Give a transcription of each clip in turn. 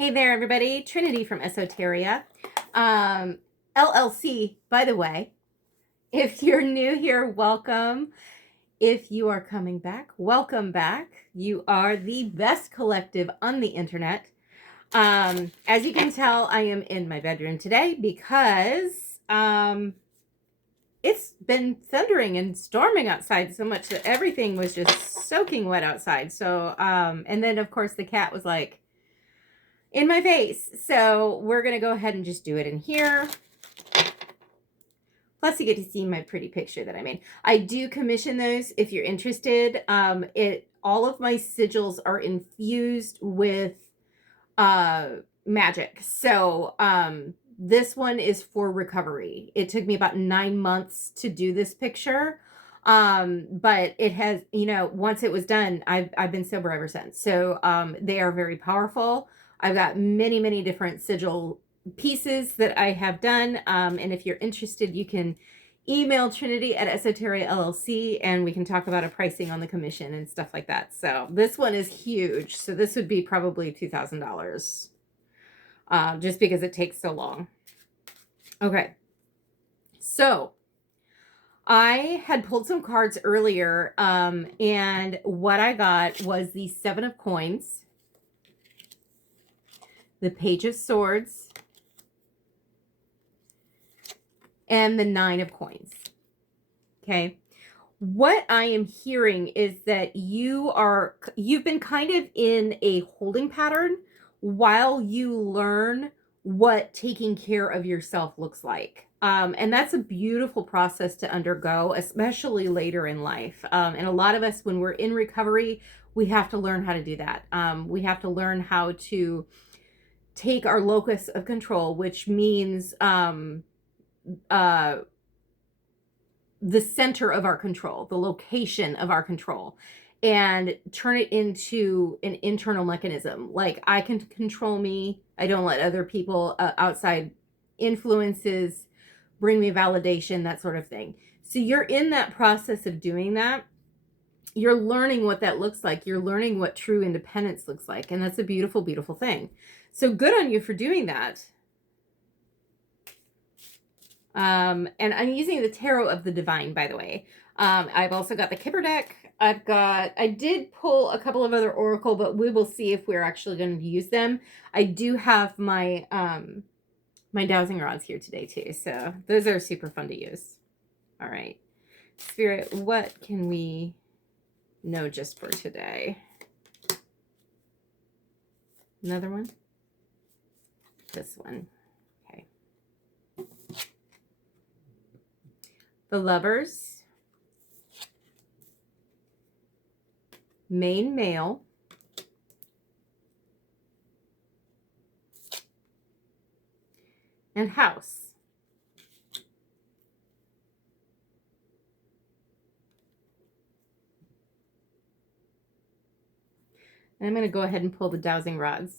Hey there, everybody. Trinity from Esoteria. LLC, by the way. If you're new here, welcome. If you are coming back, welcome back. You are the best collective on the internet. As you can tell, I am in my bedroom today because it's been thundering and storming outside so much that everything was just soaking wet outside. So, and then of course the cat was like, in my face. So we're going to go ahead and just do it in here. Plus you get to see my pretty picture that I made. I do commission those if you're interested. All of my sigils are infused with magic. So this one is for recovery. It took me about 9 months to do this picture. But it has, once it was done, I've been sober ever since. So they are very powerful. I've got many different sigil pieces that I have done. And if you're interested, you can email Trinity at Esoteria LLC and we can talk about a pricing on the commission and stuff like that. So this one is huge. So this would be probably $2,000 just because it takes so long. Okay. So I had pulled some cards earlier, and what I got was the Seven of Coins, the Page of Swords, and the Nine of Coins. Okay. What I am hearing is that you've been kind of in a holding pattern while you learn what taking care of yourself looks like. And that's a beautiful process to undergo, especially later in life. And a lot of us, when we're in recovery, we have to learn how to do that. We have to learn how to take our locus of control, which means the center of our control, the location of our control, and turn it into an internal mechanism. Like, I can control me. I don't let other people, outside influences, bring me validation, that sort of thing. So you're in that process of doing that. You're learning what that looks like. You're learning what true independence looks like. And that's a beautiful, beautiful thing. So good on you for doing that. And I'm using the Tarot of the Divine, by the way. I've also got the Kipper deck. I did pull a couple of other Oracle, but we will see if we're actually going to use them. I do have my, my dowsing rods here today too. So those are super fun to use. All right. Spirit, what can we know just for today? Another one? This one. Okay. The Lovers, Main Male, and House. And I'm going to go ahead and pull the dowsing rods.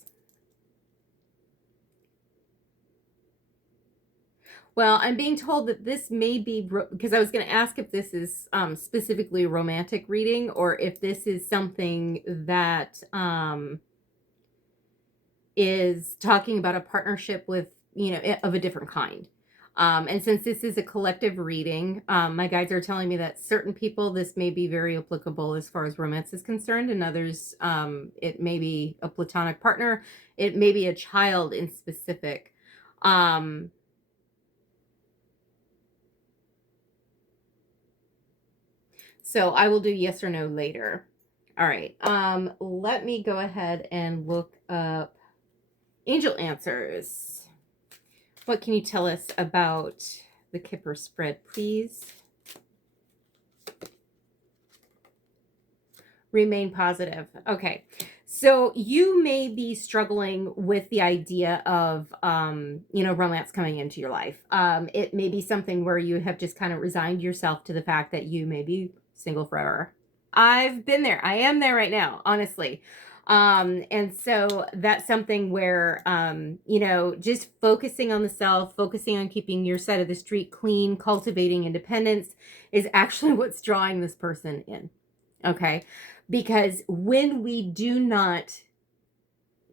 Well, I'm being told that this may be, because I was going to ask if this is specifically a romantic reading or if this is something that is talking about a partnership with, of a different kind. And since this is a collective reading, my guides are telling me that certain people, this may be very applicable as far as romance is concerned, and others, it may be a platonic partner. It may be a child in specific. So I will do yes or no later. All right. Let me go ahead and look up angel answers. What can you tell us about the Kipper spread, please? Remain positive. Okay. So you may be struggling with the idea of, romance coming into your life. It may be something where you have just kind of resigned yourself to the fact that you may be single forever. I've been there. I am there right now, honestly. And so that's something where, just focusing on the self, focusing on keeping your side of the street clean, cultivating independence is actually what's drawing this person in. Okay. Because when we do not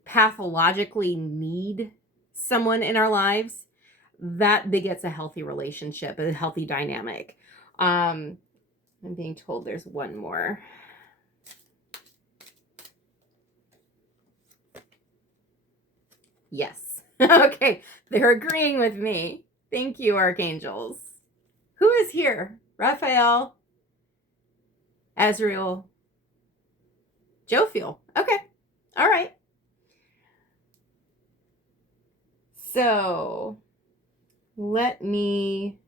pathologically need someone in our lives, that begets a healthy relationship, a healthy dynamic. I'm being told there's one more. Yes. Okay, they're agreeing with me. Thank you, archangels. Who is here? Raphael, Azrael, Jophiel. Okay. All right. So let me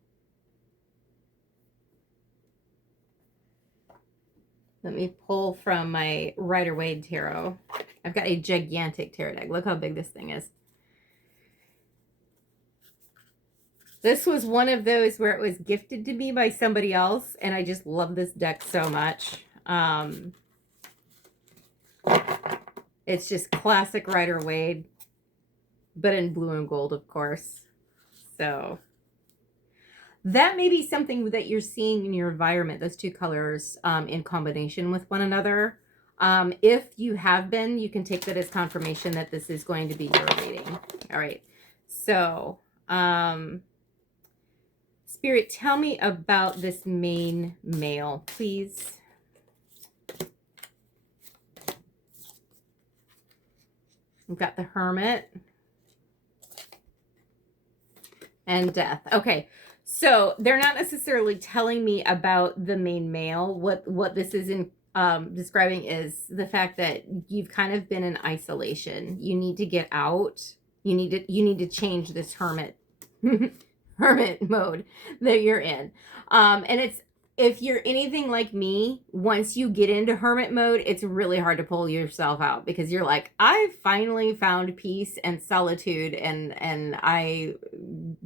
pull from my Rider-Waite tarot. I've got a gigantic tarot deck. Look how big this thing is. This was one of those where it was gifted to me by somebody else, and I just love this deck so much. It's just classic Rider-Waite, but in blue and gold, of course. So that may be something that you're seeing in your environment, those two colors in combination with one another. If you have been, you can take that as confirmation that this is going to be your reading. All right. So, Spirit, tell me about this main male, please. We've got the Hermit and Death. Okay. So they're not necessarily telling me about the main male. What this is in describing is the fact that you've kind of been in isolation. You need to get out. You need to change this hermit hermit mode that you're in. And it's, if you're anything like me, once you get into hermit mode, it's really hard to pull yourself out, because you're like, I finally found peace and solitude, and I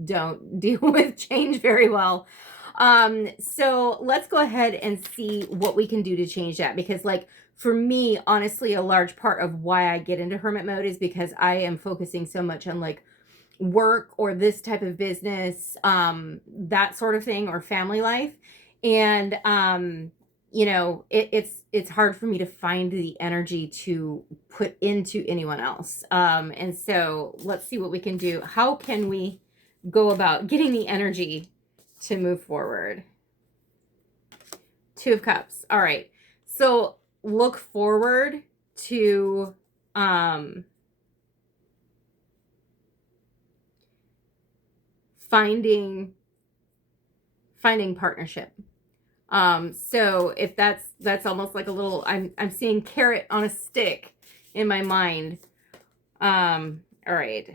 don't deal with change very well. So let's go ahead and see what we can do to change that, because like for me, honestly, a large part of why I get into hermit mode is because I am focusing so much on like work or this type of business, that sort of thing, or family life. And you know, it's hard for me to find the energy to put into anyone else. And so let's see what we can do. How can we go about getting the energy to move forward? Two of Cups. All right. So look forward to finding partnership. So if that's almost like a little, I'm seeing carrot on a stick in my mind. All right.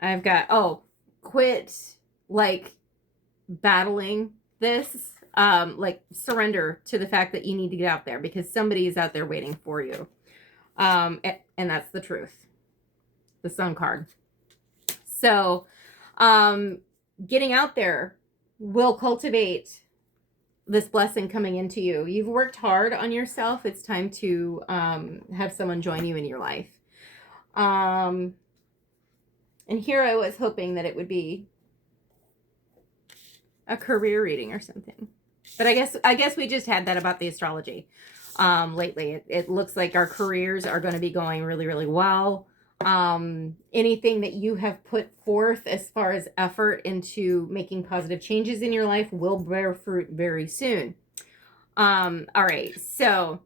I've got, quit like battling this, like surrender to the fact that you need to get out there, because somebody is out there waiting for you. And that's the truth. The Sun card. So, getting out there will cultivate this blessing coming into you. You've worked hard on yourself. It's time to have someone join you in your life. And here I was hoping that it would be a career reading or something. But I guess we just had that about the astrology lately. It looks like our careers are going to be going really, really well. Anything that you have put forth as far as effort into making positive changes in your life will bear fruit very soon. All right. So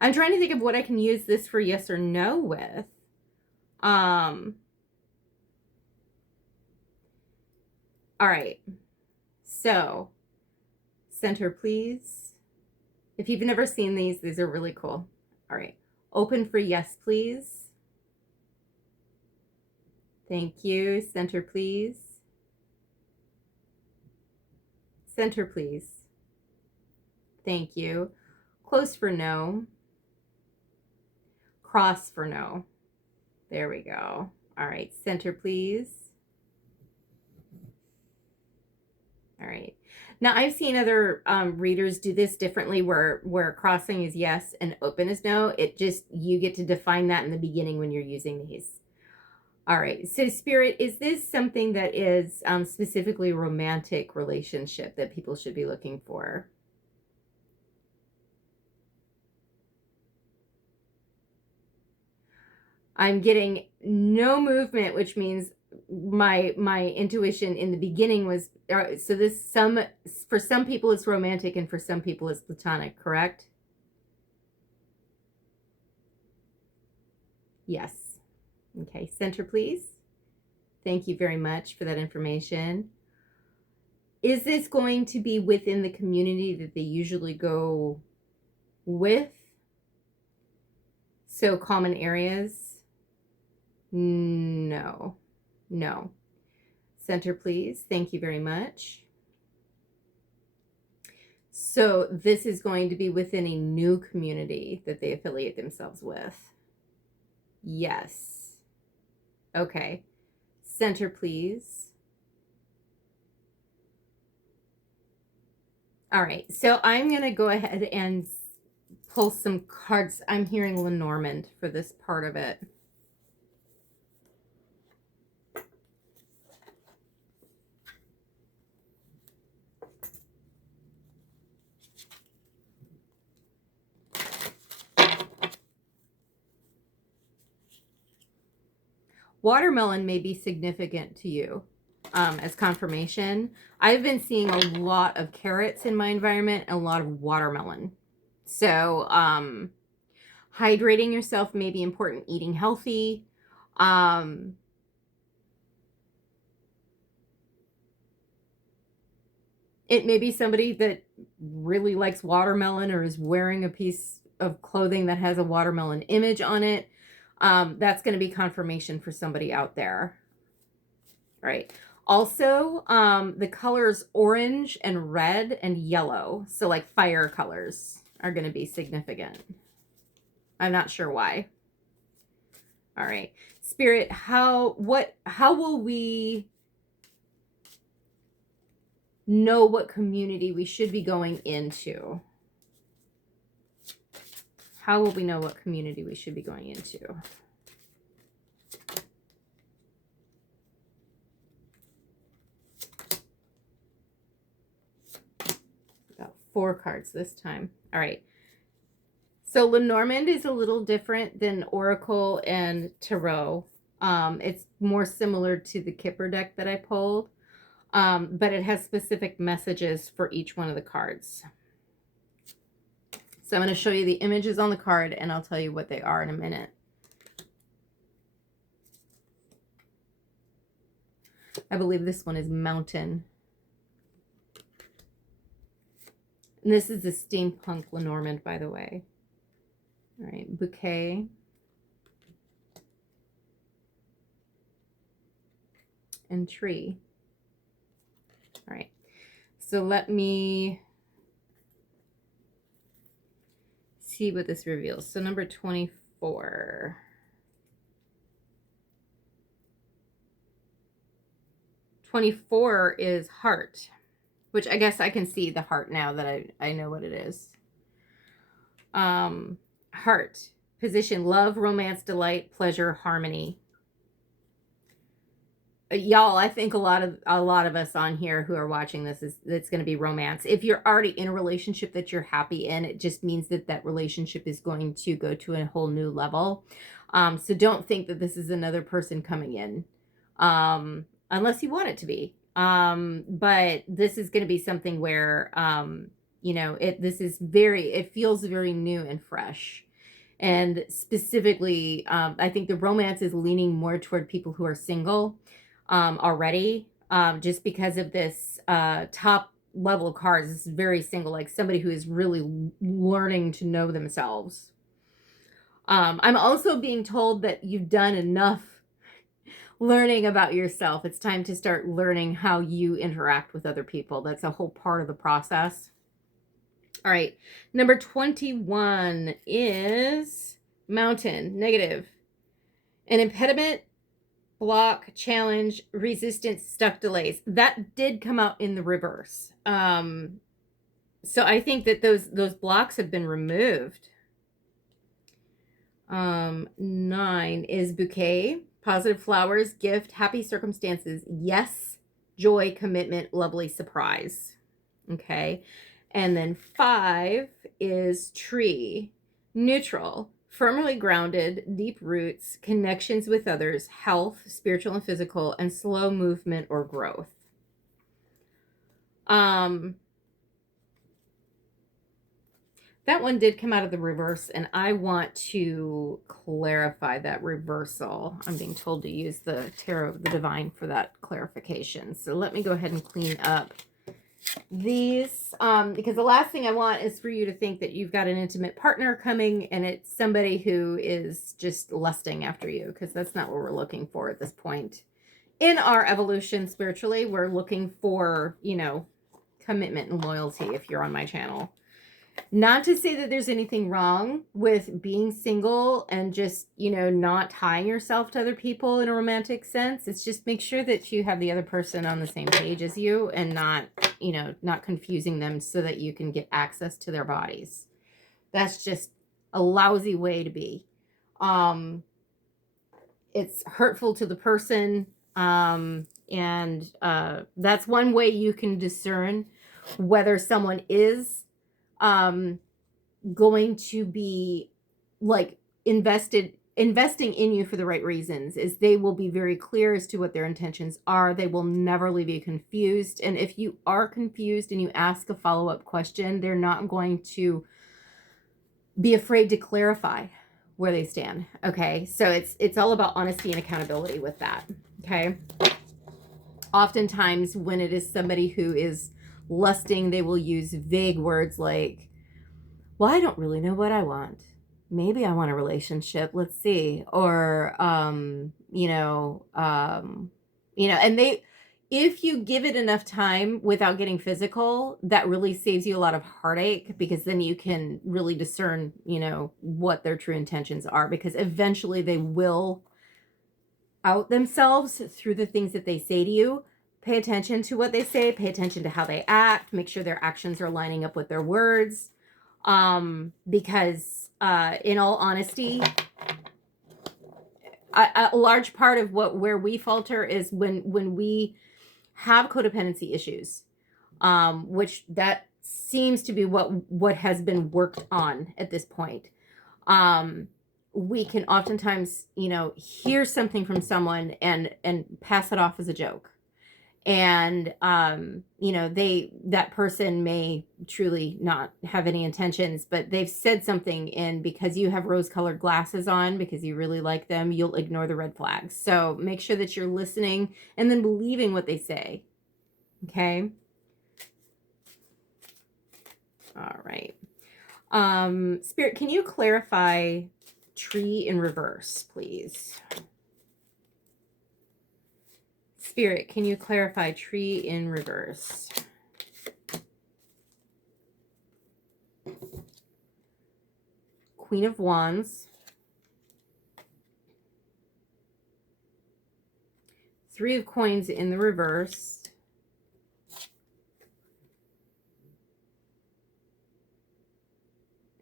I'm trying to think of what I can use this for yes or no with. All right. So center, please. If you've never seen these are really cool. All right. Open for yes, please. Thank you. Center, please. Center, please. Thank you. Close for no. Cross for no. There we go. All right. Center, please. All right. Now I've seen other readers do this differently, where crossing is yes and open is no. It just, you get to define that in the beginning when you're using these. All right. So Spirit, is this something that is specifically romantic relationship that people should be looking for? I'm getting no movement, which means my intuition in the beginning was so this some for some people it's romantic and for some people it's platonic, correct? Yes. Okay, center please. Thank you very much for that information. Is this going to be within the community that they usually go with? So common areas? No. No. Center please. Thank you very much. So this is going to be within a new community that they affiliate themselves with. Yes. Okay. Center, please. All right. So I'm going to go ahead and pull some cards. I'm hearing Lenormand for this part of it. Watermelon may be significant to you as confirmation. I've been seeing a lot of carrots in my environment and a lot of watermelon. So hydrating yourself may be important, eating healthy. It may be somebody that really likes watermelon or is wearing a piece of clothing that has a watermelon image on it. That's going to be confirmation for somebody out there. Right. Also, the colors orange and red and yellow, so like fire colors, are going to be significant. I'm not sure why. All right. Spirit, how will we know what community we should be going into? How will we know what community we should be going into? Got 4 cards this time. All right. So Lenormand is a little different than Oracle and Tarot. It's more similar to the Kipper deck that I pulled, but it has specific messages for each one of the cards. So I'm going to show you the images on the card, and I'll tell you what they are in a minute. I believe this one is Mountain. And this is the Steampunk Lenormand, by the way. All right, Bouquet. And Tree. All right, so let me see what this reveals. So number 24. 24 is Heart, which I guess I can see the heart now that I know what it is. Heart, position, love, romance, delight, pleasure, harmony. Y'all, I think a lot of us on here who are watching this it's going to be romance. If you're already in a relationship that you're happy in, it just means that that relationship is going to go to a whole new level. So don't think that this is another person coming in, unless you want it to be. But this is going to be something where, you know, it feels very new and fresh. And specifically, I think the romance is leaning more toward people who are single already, just because of this top level of cards. This is very single, like somebody who is really learning to know themselves. I'm also being told that you've done enough learning about yourself. It's time to start learning how you interact with other people. That's a whole part of the process. All right, number 21 is Mountain, negative. An impediment, block, challenge, resistance, stuck, delays. That did come out in the reverse. So I think that those blocks have been removed. 9 is Bouquet, positive flowers, gift, happy circumstances, yes, joy, commitment, lovely surprise. Okay. And then 5 is Tree, neutral, Firmly grounded, deep roots, connections with others, health, spiritual and physical, and slow movement or growth. That one did come out of the reverse, and I want to clarify that reversal. I'm being told to use the Tarot of the Divine for that clarification. So let me go ahead and clean up these, because the last thing I want is for you to think that you've got an intimate partner coming and it's somebody who is just lusting after you, because that's not what we're looking for at this point. In our evolution spiritually, we're looking for, you know, commitment and loyalty if you're on my channel. Not to say that there's anything wrong with being single and just, you know, not tying yourself to other people in a romantic sense. It's just make sure that you have the other person on the same page as you and not, you know, not confusing them so that you can get access to their bodies. That's just a lousy way to be. It's hurtful to the person. And that's one way you can discern whether someone is going to be like investing in you for the right reasons, is they will be very clear as to what their intentions are. They will never leave you confused. And if you are confused and you ask a follow-up question, they're not going to be afraid to clarify where they stand. Okay. So it's all about honesty and accountability with that. Okay. Oftentimes when it is somebody who is lusting, they will use vague words like, well, I don't really know what I want. Maybe I want a relationship. Let's see. Or, and if you give it enough time without getting physical, that really saves you a lot of heartache, because then you can really discern, you know, what their true intentions are, because eventually they will out themselves through the things that they say to you. Pay attention to what they say, pay attention to how they act, make sure their actions are lining up with their words. Because in all honesty, a large part of where we falter is when we have codependency issues, which that seems to be what has been worked on at this point. We can oftentimes, you know, hear something from someone and pass it off as a joke. And, that person may truly not have any intentions, but they've said something, and because you have rose-colored glasses on, because you really like them, you'll ignore the red flags. So make sure that you're listening and then believing what they say. Okay. All right. Spirit, can you clarify tree in reverse, please? Spirit, can you clarify tree in reverse? Queen of Wands. Three of Coins in the reverse.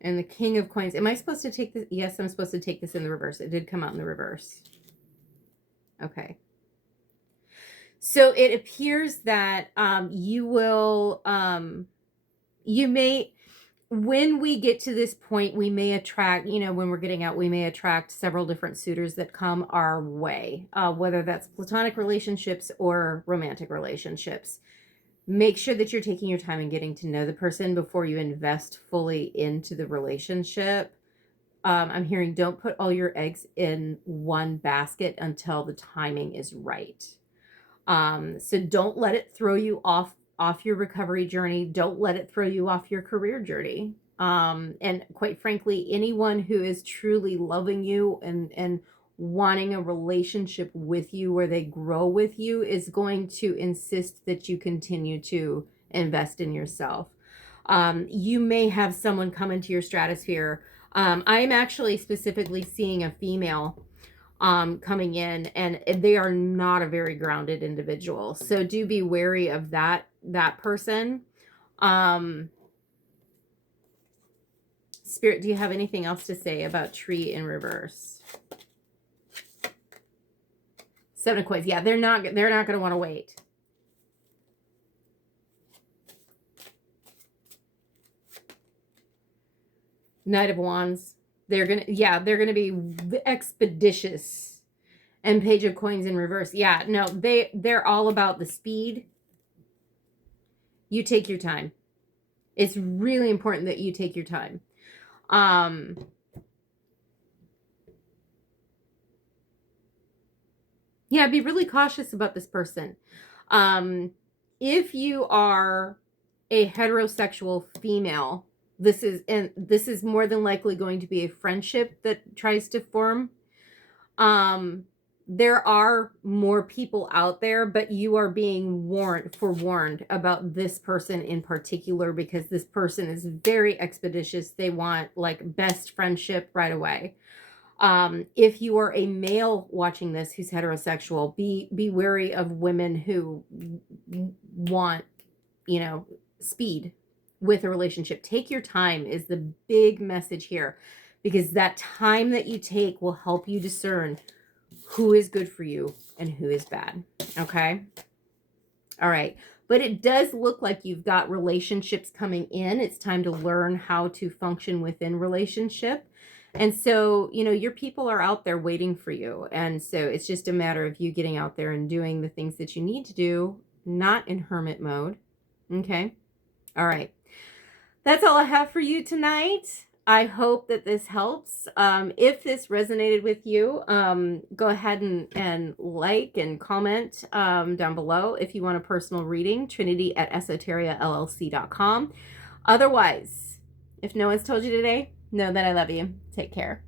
And the King of Coins. Am I supposed to take this? Yes, I'm supposed to take this in the reverse. It did come out in the reverse. Okay. So it appears that you will, you may, when we get to this point, we may attract, you know, when we're getting out, we may attract several different suitors that come our way, whether that's platonic relationships or romantic relationships. Make sure that you're taking your time and getting to know the person before you invest fully into the relationship. I'm hearing don't put all your eggs in one basket until the timing is right. So don't let it throw you off your recovery journey. Don't let it throw you off your career journey. And quite frankly, anyone who is truly loving you and wanting a relationship with you where they grow with you is going to insist that you continue to invest in yourself. You may have someone come into your stratosphere. I'm actually specifically seeing a female coming in, and they are not a very grounded individual. So do be wary of that person. Spirit, do you have anything else to say about tree in reverse? Seven of Coins. Yeah, they're not going to want to wait. Knight of Wands. they're gonna be expeditious. And Page of Coins in reverse. Yeah, no, they're all about the speed. You take your time. It's really important that you take your time. Yeah, be really cautious about this person. If you are a heterosexual female, this is more than likely going to be a friendship that tries to form. There are more people out there, but you are being forewarned about this person in particular, because this person is very expeditious. They want like best friendship right away. If you are a male watching this who's heterosexual, be wary of women who want, speed with a relationship. Take your time is the big message here, because that time that you take will help you discern who is good for you and who is bad. Okay? All right. But it does look like you've got relationships coming in. It's time to learn how to function within relationship. And so, your people are out there waiting for you. And so it's just a matter of you getting out there and doing the things that you need to do, not in hermit mode. Okay? All right. That's all I have for you tonight. I hope that this helps. If this resonated with you, go ahead and like and comment down below. If you want a personal reading, trinity@esoteriallc.com. Otherwise, if no one's told you today, know that I love you. Take care.